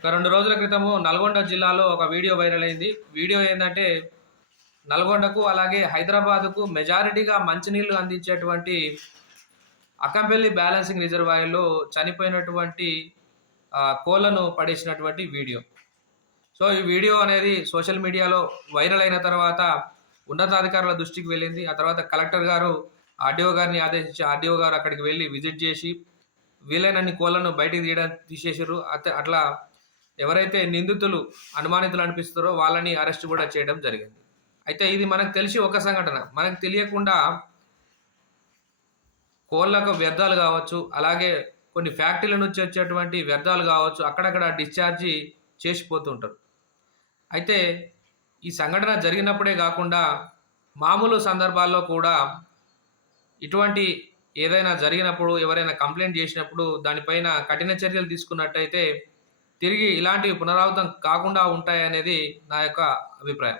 ఒక రెండు రోజుల క్రితము నల్గొండ జిల్లాలో ఒక వీడియో వైరల్ అయింది. వీడియో ఏంటంటే నల్గొండకు అలాగే హైదరాబాదుకు మెజారిటీగా మంచినీళ్ళు అందించేటువంటి అక్కంపల్లి బ్యాలెన్సింగ్ రిజర్వాయర్లో చనిపోయినటువంటి కోళ్ళను పడేసినటువంటి వీడియో. సో ఈ వీడియో అనేది సోషల్ మీడియాలో వైరల్ అయిన తర్వాత ఉన్నతాధికారుల దృష్టికి వెళ్ళింది. ఆ తర్వాత కలెక్టర్ గారు ఆర్డీఓ గారిని ఆదేశించి ఆర్డీఓ గారు అక్కడికి వెళ్ళి విజిట్ చేసి వీలైనన్ని కోళ్ళను బయటికి తీయడం తీసేసారు అత- అట్లా ఎవరైతే నిందితులు అనుమానితులు అనిపిస్తారో వాళ్ళని అరెస్ట్ కూడా చేయడం జరిగింది. అయితే ఇది మనకు తెలిసి ఒక సంఘటన. మనకు తెలియకుండా కోళ్ళకు వ్యర్థాలు కావచ్చు అలాగే కొన్ని ఫ్యాక్టరీల నుంచి వచ్చేటువంటి వ్యర్థాలు కావచ్చు అక్కడక్కడ డిశ్చార్జి చేసిపోతుంటారు అయితే ఈ సంఘటన జరిగినప్పుడే కాకుండా మామూలు సందర్భాల్లో కూడా ఇటువంటి ఏదైనా జరిగినప్పుడు ఎవరైనా కంప్లైంట్ చేసినప్పుడు దానిపైన కఠిన చర్యలు తీసుకున్నట్టయితే తిరిగి ఇలాంటివి పునరావృతం కాకుండా ఉంటాయనేది నా యొక్క అభిప్రాయం.